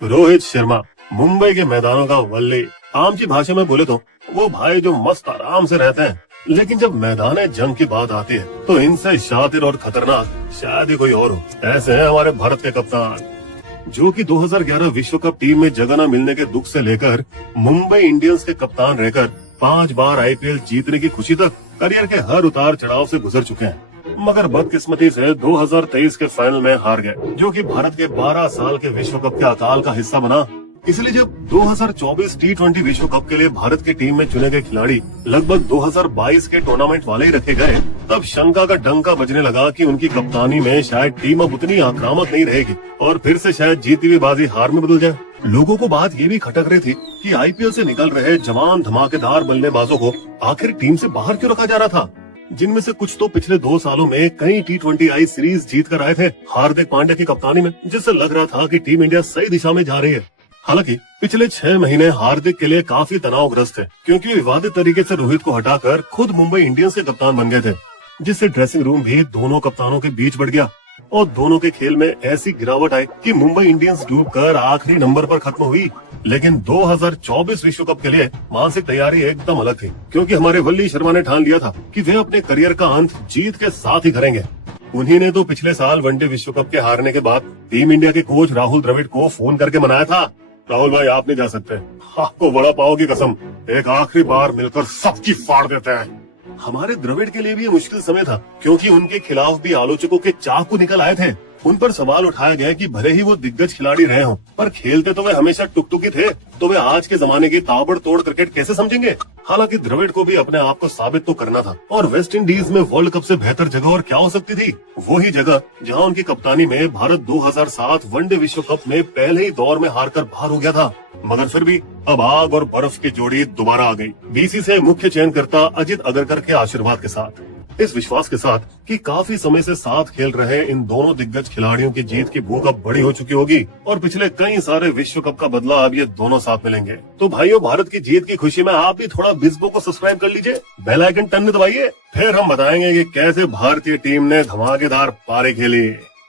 रोहित शर्मा मुंबई के मैदानों का वल्ली। आम की भाषा में बोले तो वो भाई जो मस्त आराम से रहते हैं, लेकिन जब मैदान जंग की बात आती है तो इनसे शातिर और खतरनाक शायद ही कोई और हो। ऐसे हैं हमारे भारत के कप्तान, जो कि 2011 विश्व कप टीम में जगह न मिलने के दुख से लेकर मुंबई इंडियंस के कप्तान रहकर 5 बार आईपीएल जीतने की खुशी तक करियर के हर उतार चढ़ाव से गुजर चुके हैं। मगर बदकिस्मती से 2023 के फाइनल में हार गए, जो कि भारत के 12 साल के विश्व कप के अकाल का हिस्सा बना। इसलिए जब 2024 T20 विश्व कप के लिए भारत की टीम में चुने गए खिलाड़ी लगभग 2022 के टूर्नामेंट वाले ही रखे गए, तब शंका का डंका बजने लगा कि उनकी कप्तानी में शायद टीम अब उतनी आक्रामक नहीं रहेगी और फिर से शायद जीती हुई बाजी हार में बदल जाए। लोगों को बात ये भी खटक रही थी कि आईपीएल से निकल रहे जवान धमाकेदार बल्लेबाजों को आखिर टीम से बाहर क्यों रखा जा रहा था, जिनमें से कुछ तो पिछले 2 सालों में कई T20 सीरीज जीत कर आए थे हार्दिक पांड्या की कप्तानी में, जिससे लग रहा था कि टीम इंडिया सही दिशा में जा रही है। हालांकि पिछले 6 महीने हार्दिक के लिए काफी तनावग्रस्त थे, क्योंकि विवादित तरीके से रोहित को हटाकर खुद मुंबई इंडियंस के कप्तान बन गए थे, जिससे ड्रेसिंग रूम भी दोनों कप्तानों के बीच बढ़ गया और दोनों के खेल में ऐसी गिरावट आई कि मुंबई इंडियंस डूबकर आखिरी नंबर पर खत्म हुई। लेकिन 2024 विश्व कप के लिए मानसिक तैयारी एकदम अलग थी, क्योंकि हमारे वल्ली शर्मा ने ठान लिया था कि वे अपने करियर का अंत जीत के साथ ही करेंगे। उन्हीं ने तो पिछले साल वनडे विश्व कप के हारने के बाद टीम इंडिया के कोच राहुल द्रविड़ को फोन करके मनाया था, राहुल भाई आप नहीं जा सकते, आपको वड़ा पाव की कसम एक आखिरी बार मिलकर सबकी फाड़ देते हैं। हमारे द्रविड़ के लिए भी ये मुश्किल समय था, क्योंकि उनके खिलाफ भी आलोचकों के चाकू निकल आए थे। उन पर सवाल उठाया गया कि भले ही वो दिग्गज खिलाड़ी रहे हों, पर खेलते तो वे हमेशा टुकटुकी थे, तो वे आज के जमाने की ताबड़तोड़ क्रिकेट कैसे समझेंगे। हालांकि द्रविड़ को भी अपने आप को साबित तो करना था, और वेस्ट इंडीज में वर्ल्ड कप से बेहतर जगह और क्या हो सकती थी। वही जगह जहां उनकी कप्तानी में भारत 2007 वनडे विश्व कप में पहले ही दौर में हारकर बाहर हो गया था। मगर फिर भी अब आग और बर्फ की जोड़ी दोबारा आ गई, बीसीसीआई मुख्य चयनकर्ता अजित अगरकर के आशीर्वाद के साथ, इस विश्वास के साथ कि काफी समय से साथ खेल रहे इन दोनों दिग्गज खिलाड़ियों की जीत की भूख अब बड़ी हो चुकी होगी और पिछले कई सारे विश्व कप का बदला अब ये दोनों साथ मिलेंगे। तो भाइयों, भारत की जीत की खुशी में आप भी थोड़ा बिस्बो को सब्सक्राइब कर लीजिए, बेल आइकन टन दबाइए, फिर हम बताएंगे कि कैसे भारतीय टीम ने धमाकेदार पारी खेली।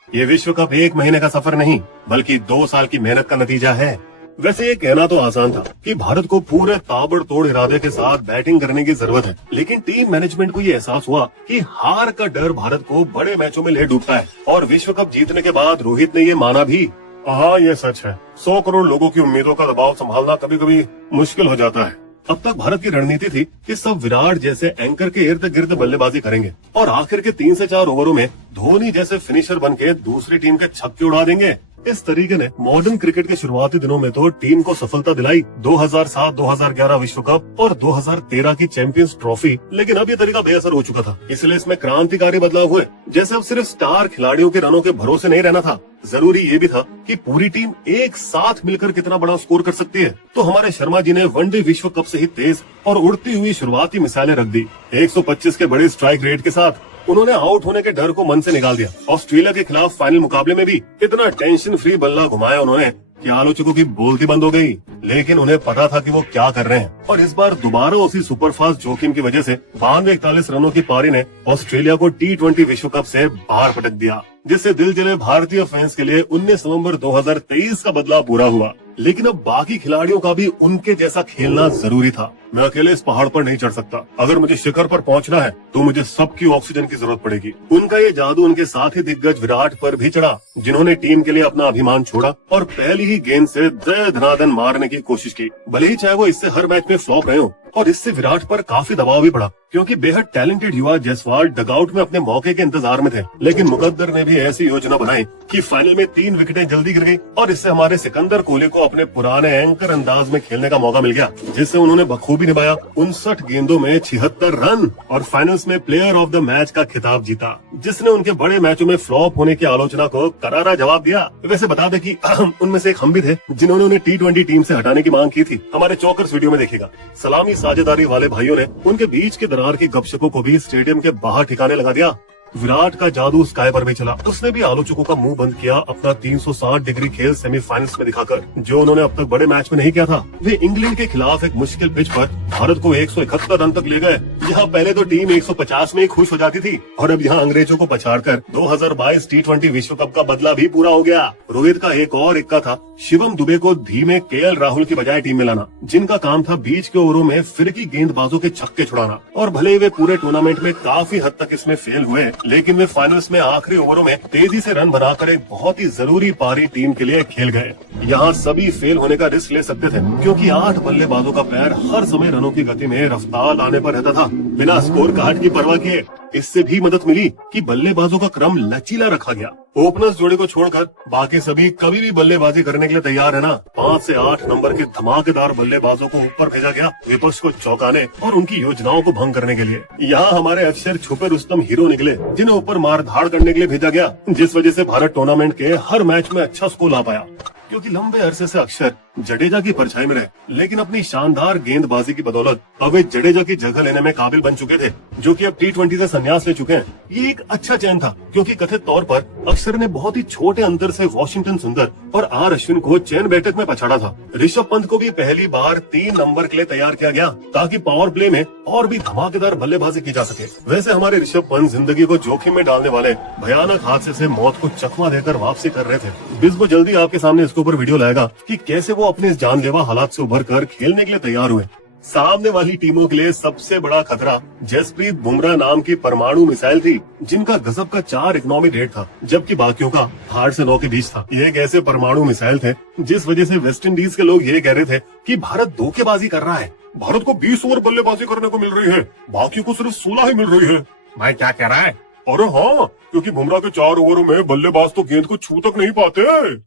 ये विश्व कप 1 महीने का सफर नहीं, बल्कि 2 साल की मेहनत का नतीजा है। वैसे ये कहना तो आसान था कि भारत को पूरे ताबड़तोड़ इरादे के साथ बैटिंग करने की जरूरत है, लेकिन टीम मैनेजमेंट को ये एहसास हुआ कि हार का डर भारत को बड़े मैचों में ले डूबता है। और विश्व कप जीतने के बाद रोहित ने ये माना भी। हाँ, ये सच है, 100 करोड़ लोगों की उम्मीदों का दबाव संभालना कभी कभी मुश्किल हो जाता है। अब तक भारत की रणनीति थी कि सब विराट जैसे एंकर के इर्द गिर्द बल्लेबाजी करेंगे और आखिर के 3 से 4 ओवरों में धोनी जैसे फिनिशर बन के दूसरी टीम के छक्के उड़ा देंगे। इस तरीके ने मॉडर्न क्रिकेट के शुरुआती दिनों में तो टीम को सफलता दिलाई, 2007-2011 विश्व कप और 2013 की चैंपियंस ट्रॉफी। लेकिन अब ये तरीका बेअसर हो चुका था, इसलिए इसमें क्रांतिकारी बदलाव हुए। जैसे अब सिर्फ स्टार खिलाड़ियों के रनों के भरोसे नहीं रहना था, जरूरी ये भी था कि पूरी टीम एक साथ मिलकर कितना बड़ा स्कोर कर सकती है। तो हमारे शर्मा जी ने वनडे विश्व कप से ही तेज और उड़ती हुई शुरुआती मिसाइलें रख दी। 125 के बड़े स्ट्राइक रेट के साथ उन्होंने आउट होने के डर को मन से निकाल दिया। ऑस्ट्रेलिया के खिलाफ फाइनल मुकाबले में भी इतना टेंशन फ्री बल्ला घुमाया उन्होंने कि आलोचकों की बोलती बंद हो गई, लेकिन उन्हें पता था कि वो क्या कर रहे हैं। और इस बार दोबारा उसी सुपरफास्ट जोखिम की वजह से 92-41 रनों की पारी ने ऑस्ट्रेलिया को T20 विश्व कप से बाहर पटक दिया, जिससे दिल जले भारतीय फैंस के लिए 19 नवंबर 2023 का बदलाव पूरा हुआ। लेकिन अब बाकी खिलाड़ियों का भी उनके जैसा खेलना जरूरी था। मैं अकेले इस पहाड़ पर नहीं चढ़ सकता, अगर मुझे शिखर पर पहुंचना है तो मुझे सबकी ऑक्सीजन की जरूरत पड़ेगी। उनका ये जादू उनके साथी दिग्गज विराट पर भी चढ़ा, जिन्होंने टीम के लिए अपना अभिमान छोड़ा और पहली ही गेंद से धनाधन मारने की कोशिश की, भले ही चाहे वो इससे हर मैच में फ्लॉप रहे हो। और इससे विराट पर काफी दबाव भी पड़ा, क्योंकि बेहद टैलेंटेड युवा जायसवाल डगआउट में अपने मौके के इंतजार में थे। लेकिन मुकद्दर ने भी ऐसी योजना बनाई कि फाइनल में 3 विकेटें जल्दी गिर गई और इससे हमारे सिकंदर कोहली को अपने पुराने एंकर अंदाज में खेलने का मौका मिल गया, जिससे उन्होंने बखूबी निभाया। 59 गेंदों में 76 रन और फाइनल्स में प्लेयर ऑफ द मैच का खिताब जीता, जिसने उनके बड़े मैचों में फ्लॉप होने की आलोचना को करारा जवाब दिया। वैसे बता दें कि उनमें से एक हम भी थे जिन्होंने उन्हें T20 टीम से हटाने की मांग की थी। हमारे चौकर्स वीडियो में देखिएगा। सलामी साझेदारी वाले भाइयों ने उनके बीच के दरार की गपशपों को भी स्टेडियम के बाहर ठिकाने लगा दिया। विराट का जादू स्काई पर भी चला। उसने भी आलोचकों का मुंह बंद किया अपना 360 डिग्री खेल सेमीफाइनल्स में दिखाकर, जो उन्होंने अब तक बड़े मैच में नहीं किया था। वे इंग्लैंड के खिलाफ एक मुश्किल पिच पर भारत को 171 रन तक ले गए। यहाँ पहले तो टीम 150 में ही खुश हो जाती थी और अब यहाँ अंग्रेजों को पछाड़कर 2022 T20 विश्व कप का बदला भी पूरा हो गया। रोहित का एक और इक्का था शिवम दुबे को धीमे KL राहुल की बजाय टीम में लाना, जिनका काम था बीच के ओवरों में फिरकी गेंदबाजों के छक्के छुड़ाना। और भले ही वे पूरे टूर्नामेंट में काफी हद तक इसमें फेल हुए, लेकिन वे फाइनल्स में आखिरी ओवरों में तेजी से रन बनाकर एक बहुत ही जरूरी पारी टीम के लिए खेल गए। यहाँ सभी फेल होने का रिस्क ले सकते थे, क्योंकि 8 बल्लेबाजों का पैर हर समय रनों की गति में रफ्तार लाने पर रहता था, बिना स्कोर कार्ड की परवाह किए। इससे भी मदद मिली कि बल्लेबाजों का क्रम लचीला रखा गया। ओपनर्स जोड़े को छोड़कर बाकी सभी कभी भी बल्लेबाजी करने के लिए तैयार है ना। 5 से 8 नंबर के धमाकेदार बल्लेबाजों को ऊपर भेजा गया विपक्ष को चौंकाने और उनकी योजनाओं को भंग करने के लिए। यहाँ हमारे अक्षर छुपे रुस्तम हीरो निकले, जिन्हें ऊपर मार धाड़ करने के लिए भेजा गया, जिस वजह से भारत टूर्नामेंट के हर मैच में अच्छा स्कोर ला पाया। क्योंकि लंबे अरसे से अक्षर जडेजा की परछाई में रहे, लेकिन अपनी शानदार गेंदबाजी की बदौलत अब वे जडेजा की जगह लेने में काबिल बन चुके थे, जो कि अब T20 से संन्यास ले चुके हैं। ये एक अच्छा चयन था, क्योंकि कथित तौर पर अक्षर ने बहुत ही छोटे अंतर से वॉशिंगटन सुंदर और R अश्विन को चयन बैठक में पछाड़ा था। ऋषभ पंत को भी पहली बार 3 नंबर के लिए तैयार किया गया, ताकि पावर प्ले में और भी धमाकेदार बल्लेबाजी की जा सके। वैसे हमारे ऋषभ पंत जिंदगी को जोखिम में डालने वाले भयानक हादसे से मौत को चकमा देकर वापसी कर रहे थे। बिस्बो जल्दी आपके सामने इसके ऊपर वीडियो लाएगा कि कैसे वो अपने इस जानलेवा हालात से उभर कर खेलने के लिए तैयार हुए। सामने वाली टीमों के लिए सबसे बड़ा खतरा जसप्रीत बुमराह नाम की परमाणु मिसाइल थी, जिनका गजब का 4 इकोनॉमी रेट था, जबकि बाकियों का 8 से 9 के बीच था। ये एक ऐसे परमाणु मिसाइल थे जिस वजह से वेस्ट इंडीज के लोग ये कह रहे थे कि भारत धोखेबाजी कर रहा है। भारत को 20 ओवर बल्लेबाजी करने को मिल रही है, बाकी को सिर्फ 16 ही मिल रही है। भाई क्या कह रहा है? अरे हाँ, क्योंकि बुमराह के 4 ओवरों में बल्लेबाज तो गेंद को छू तक नहीं पाते।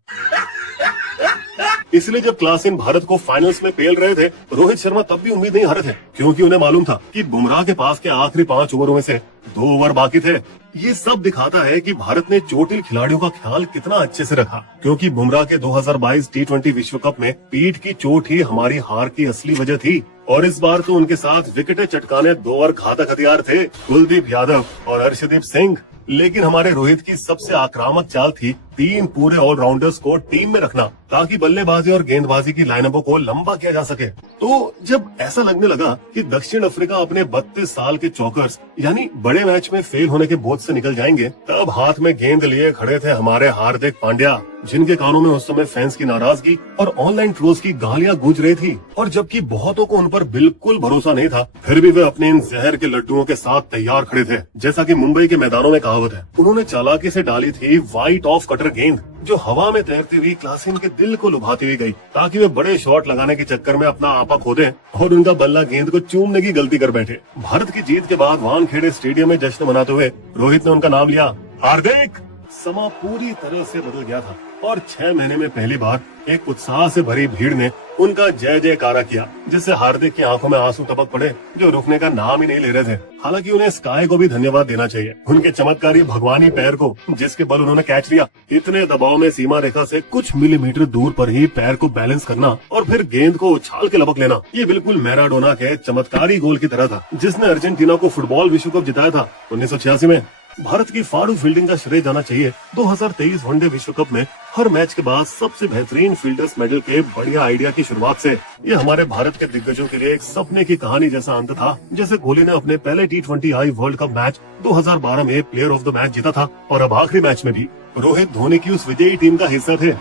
इसलिए जब क्लासन भारत को फाइनल्स में पेल रहे थे, रोहित शर्मा तब भी उम्मीद नहीं हारे थे, क्योंकि उन्हें मालूम था कि बुमराह के पास के आखिरी 5 ओवरों में से 2 ओवर बाकी थे। ये सब दिखाता है कि भारत ने चोटिल खिलाड़ियों का ख्याल कितना अच्छे से रखा, क्योंकि बुमराह के 2022 T20 विश्व कप में पीठ की चोट ही हमारी हार की असली वजह थी। और इस बार तो उनके साथ विकेटें चटकाने 2 और घातक हथियार थे, कुलदीप यादव और हर्षदीप सिंह। लेकिन हमारे रोहित की सबसे आक्रामक चाल थी 3 पूरे ऑलराउंडर्स को टीम में रखना, ताकि बल्लेबाजी और गेंदबाजी की लाइनअपों को लंबा किया जा सके। तो जब ऐसा लगने लगा कि दक्षिण अफ्रीका अपने 32 साल के चौकर्स यानी बड़े मैच में फेल होने के बोझ से निकल जाएंगे, तब हाथ में गेंद लिए खड़े थे हमारे हार्दिक पांड्या, जिनके कानों में उस समय फैंस की नाराजगी और ऑनलाइन ट्रोल्स की गालियां गूंज रही थी। और जबकि बहुतों को उन पर बिल्कुल भरोसा नहीं था, फिर भी वे अपने इन जहर के लड्डुओं के साथ तैयार खड़े थे। जैसा कि मुंबई के मैदानों में कहावत है, उन्होंने चालाकी से डाली थी वाइट ऑफ कटर गेंद, जो हवा में तैरती हुई क्लासन के दिल को लुभाती हुई गई, ताकि वे बड़े शॉट लगाने के चक्कर में अपना आपा खो दें और उनका बल्ला गेंद को चूमने की गलती कर बैठे। भारत की जीत के बाद वानखेड़े स्टेडियम में जश्न मनाते हुए रोहित ने उनका नाम लिया, हार्दिक। समा पूरी तरह से बदल गया था और 6 महीने में पहली बार एक उत्साह से भरी भीड़ ने उनका जय जयकारा किया, जिससे हार्दिक की आंखों में आंसू टपक पड़े, जो रुकने का नाम ही नहीं ले रहे थे। हालांकि उन्हें स्काई को भी धन्यवाद देना चाहिए, उनके चमत्कारी भगवानी पैर को, जिसके बल उन्होंने कैच लिया। इतने दबाव में सीमा रेखा से कुछ मिलीमीटर दूर पर ही पैर को बैलेंस करना और फिर गेंद को उछाल के लपक लेना, ये बिल्कुल मैराडोना के चमत्कारी गोल की तरह था, जिसने अर्जेंटीना को फुटबॉल विश्व कप जिताया था 1986 में। भारत की फाड़ू फील्डिंग का श्रेय जाना चाहिए 2023 वनडे विश्व कप में हर मैच के बाद सबसे बेहतरीन फील्डर्स मेडल के बढ़िया आइडिया की शुरुआत से। ये हमारे भारत के दिग्गजों के लिए एक सपने की कहानी जैसा अंत था, जैसे कोहली ने अपने पहले T20I वर्ल्ड कप मैच 2012 में प्लेयर ऑफ द मैच जीता था, और अब आखिरी मैच में भी रोहित धोनी की उस विजयी टीम का हिस्सा थे,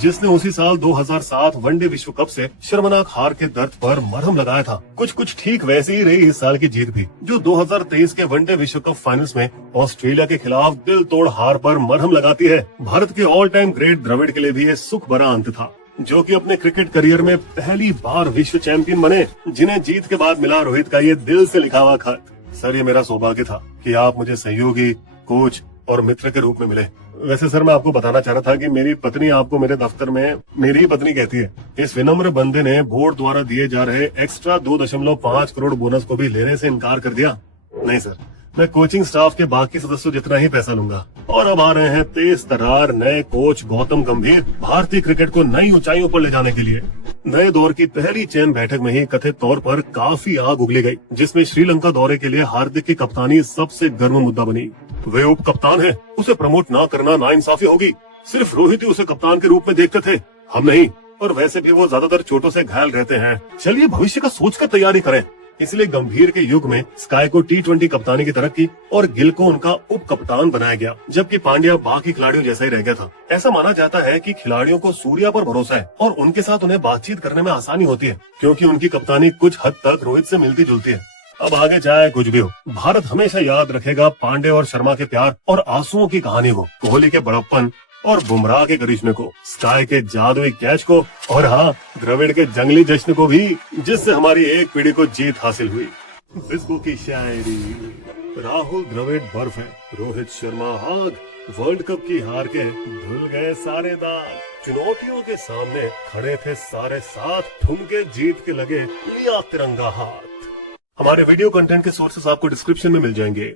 जिसने उसी साल 2007 वनडे विश्व कप से शर्मनाक हार के दर्द पर मरहम लगाया था। कुछ ठीक वैसे ही रही इस साल की जीत भी, जो 2023 के वनडे विश्व कप फाइनल्स में ऑस्ट्रेलिया के खिलाफ दिल तोड़ हार पर मरहम लगाती है। भारत के ऑल टाइम ग्रेट द्रविड़ के लिए भी ये सुख भरा अंत था, जो कि अपने क्रिकेट करियर में पहली बार विश्व चैंपियन बने, जिन्हें जीत के बाद मिला रोहित का ये दिल से लिखा हुआ खत। सर, ये मेरा सौभाग्य था कि आप मुझे सहयोगी, कोच और मित्र के रूप में मिले। वैसे सर, मैं आपको बताना चाह रहा था कि मेरी पत्नी आपको मेरे दफ्तर में मेरी ही पत्नी कहती है। इस विनम्र बंदे ने बोर्ड द्वारा दिए जा रहे एक्स्ट्रा 2.5 करोड़ बोनस को भी लेने से इनकार कर दिया। नहीं सर, मैं कोचिंग स्टाफ के बाकी सदस्यों जितना ही पैसा लूंगा। और अब आ रहे हैं तेज तर्रार नए कोच गौतम गंभीर, भारतीय क्रिकेट को नई ऊंचाइयों पर ले जाने के लिए। नए दौर की पहली चैन बैठक में ही कथित तौर पर काफी आग उगली गई, जिसमें श्रीलंका दौरे के लिए हार्दिक की कप्तानी सबसे गर्म मुद्दा बनी। वे उप कप्तान है, उसे प्रमोट ना करना नाइंसाफी होगी। सिर्फ रोहित ही उसे कप्तान के रूप में देखते थे, हम नहीं। और वैसे भी वो ज्यादातर चोटों से घायल रहते हैं। चलिए भविष्य का सोचकर तैयारी करें। इसलिए गंभीर के युग में स्काई को T20 कप्तानी की तरक्की और गिल को उनका उप कप्तान बनाया गया, जबकि पांड्या बाकी खिलाड़ियों जैसा ही रह गया था। ऐसा माना जाता है कि खिलाड़ियों को सूर्या पर भरोसा है और उनके साथ उन्हें बातचीत करने में आसानी होती है, क्योंकि उनकी कप्तानी कुछ हद तक रोहित से मिलती जुलती है। अब आगे चाहे कुछ भी हो, भारत हमेशा याद रखेगा पांडे और शर्मा के प्यार और आंसुओं की कहानी को, कोहली के बड़प्पन और बुमराह के करिश्मे को, स्काई के जादुई कैच को, और हाँ, द्रविड़ के जंगली जश्न को भी, जिससे हमारी एक पीढ़ी को जीत हासिल हुई। बिस्को की शायरी। राहुल द्रविड़ बर्फ है, रोहित शर्मा आग। वर्ल्ड कप की हार के धुल गए सारे दाग। चुनौतियों के सामने खड़े थे सारे साथ, ठुमके जीत के लगे लिया तिरंगा हाथ। हमारे वीडियो कंटेंट के सोर्सेस आपको डिस्क्रिप्शन में मिल जाएंगे।